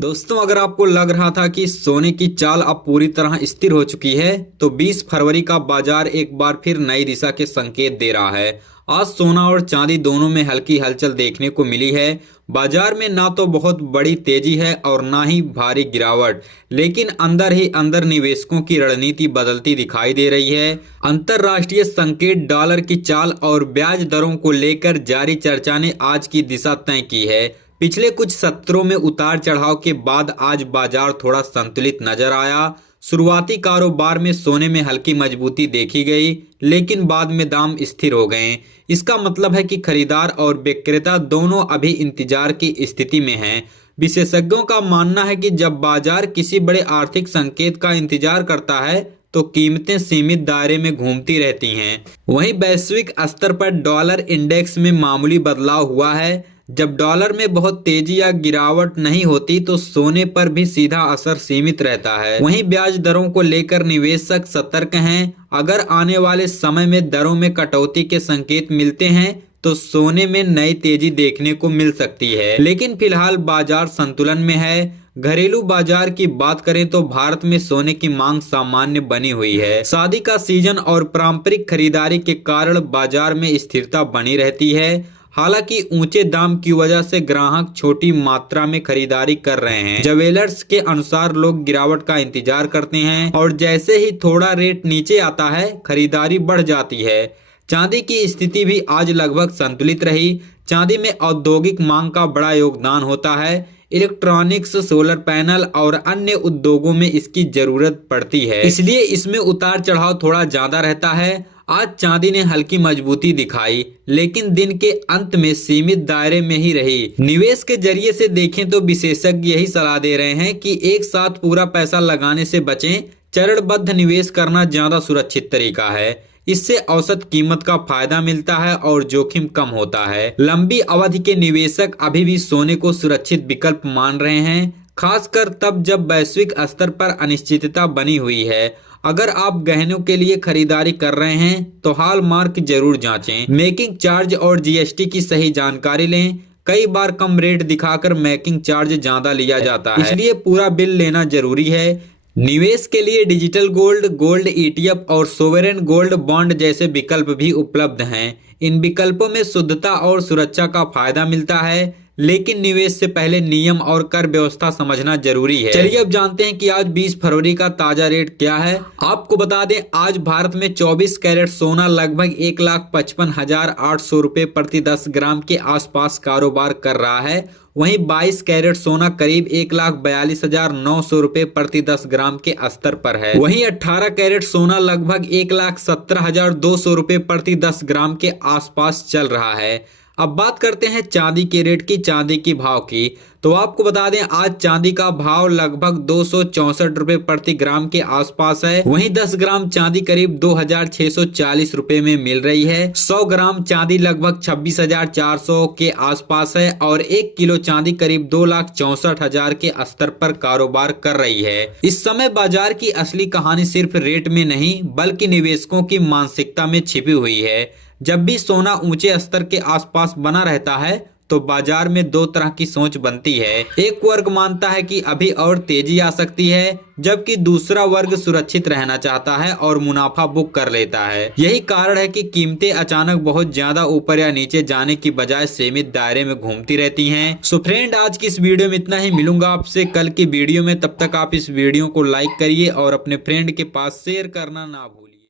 दोस्तों, अगर आपको लग रहा था कि सोने की चाल अब पूरी तरह स्थिर हो चुकी है, तो 20 फरवरी का बाजार एक बार फिर नई दिशा के संकेत दे रहा है। आज सोना और चांदी दोनों में हल्की हलचल देखने को मिली है। बाजार में ना तो बहुत बड़ी तेजी है और ना ही भारी गिरावट, लेकिन अंदर ही अंदर निवेशकों की रणनीति बदलती दिखाई दे रही है। अंतरराष्ट्रीय संकेत, डॉलर की चाल और ब्याज दरों को लेकर जारी चर्चा ने आज की दिशा तय की है। पिछले कुछ सत्रों में उतार चढ़ाव के बाद आज बाजार थोड़ा संतुलित नजर आया। शुरुआती कारोबार में सोने में हल्की मजबूती देखी गई, लेकिन बाद में दाम स्थिर हो गए। इसका मतलब है कि खरीदार और विक्रेता दोनों अभी इंतजार की स्थिति में हैं। विशेषज्ञों का मानना है कि जब बाजार किसी बड़े आर्थिक संकेत का इंतजार करता है तो कीमतें सीमित दायरे में घूमती रहती हैं। वहीं वैश्विक स्तर पर डॉलर इंडेक्स में मामूली बदलाव हुआ है। जब डॉलर में बहुत तेजी या गिरावट नहीं होती तो सोने पर भी सीधा असर सीमित रहता है। वहीं ब्याज दरों को लेकर निवेशक सतर्क हैं। अगर आने वाले समय में दरों में कटौती के संकेत मिलते हैं तो सोने में नई तेजी देखने को मिल सकती है, लेकिन फिलहाल बाजार संतुलन में है। घरेलू बाजार की बात करें तो भारत में सोने की मांग सामान्य बनी हुई है। शादी का सीजन और पारंपरिक खरीदारी के कारण बाजार में स्थिरता बनी रहती है। हालांकि ऊंचे दाम की वजह से ग्राहक छोटी मात्रा में खरीदारी कर रहे हैं। ज्वेलर्स के अनुसार लोग गिरावट का इंतजार करते हैं और जैसे ही थोड़ा रेट नीचे आता है खरीदारी बढ़ जाती है। चांदी की स्थिति भी आज लगभग संतुलित रही। चांदी में औद्योगिक मांग का बड़ा योगदान होता है। इलेक्ट्रॉनिक्स, सोलर पैनल और अन्य उद्योगों में इसकी जरूरत पड़ती है, इसलिए इसमें उतार चढ़ाव थोड़ा ज्यादा रहता है। आज चांदी ने हल्की मजबूती दिखाई, लेकिन दिन के अंत में सीमित दायरे में ही रही। निवेश के जरिए से देखें तो विशेषज्ञ यही सलाह दे रहे हैं कि एक साथ पूरा पैसा लगाने से बचें। चरणबद्ध निवेश करना ज्यादा सुरक्षित तरीका है। इससे औसत कीमत का फायदा मिलता है और जोखिम कम होता है। लंबी अवधि के निवेशक अभी भी सोने को सुरक्षित विकल्प मान रहे हैं, खासकर तब जब वैश्विक स्तर पर अनिश्चितता बनी हुई है। अगर आप गहनों के लिए खरीदारी कर रहे हैं तो हॉलमार्क जरूर जांचें। मेकिंग चार्ज और जीएसटी की सही जानकारी लें। कई बार कम रेट दिखाकर मेकिंग चार्ज ज्यादा लिया जाता है, इसलिए पूरा बिल लेना जरूरी है। निवेश के लिए डिजिटल गोल्ड, गोल्ड ईटीएफ और सोवरेन गोल्ड बॉन्ड जैसे विकल्प भी उपलब्ध हैं। इन विकल्पों में शुद्धता और सुरक्षा का फायदा मिलता है, लेकिन निवेश से पहले नियम और कर व्यवस्था समझना जरूरी है। चलिए अब जानते हैं कि आज 20 फरवरी का ताजा रेट क्या है। आपको बता दें, आज भारत में 24 कैरेट सोना लगभग 1,55,800 रुपए प्रति 10 ग्राम के आसपास कारोबार कर रहा है। वहीं 22 कैरेट सोना करीब 1,42,900 रुपए प्रति 10 ग्राम के स्तर पर है। वहीं 18 कैरेट सोना लगभग 1,17,200 रुपए प्रति 10 ग्राम के आसपास चल रहा है। अब बात करते हैं चांदी के रेट की, चांदी की भाव की। तो आपको बता दें, आज चांदी का भाव लगभग 264 रुपए प्रति ग्राम के आसपास है। वहीं 10 ग्राम चांदी करीब 2,640 रुपए में मिल रही है। 100 ग्राम चांदी लगभग 26,400 के आसपास है और 1 किलो चांदी करीब 2,64,000 के स्तर पर कारोबार कर रही है। इस समय बाजार की असली कहानी सिर्फ रेट में नहीं बल्कि निवेशकों की मानसिकता में छिपी हुई है। जब भी सोना ऊंचे स्तर के आसपास बना रहता है तो बाजार में दो तरह की सोच बनती है। एक वर्ग मानता है कि अभी और तेजी आ सकती है, जबकि दूसरा वर्ग सुरक्षित रहना चाहता है और मुनाफा बुक कर लेता है। यही कारण है कि कीमतें अचानक बहुत ज्यादा ऊपर या नीचे जाने की बजाय सीमित दायरे में घूमती रहती हैं। सो फ्रेंड, आज की इस वीडियो में इतना ही। मिलूंगा आपसे कल की वीडियो में। तब तक आप इस वीडियो को लाइक करिए और अपने फ्रेंड के पास शेयर करना ना भूलिए।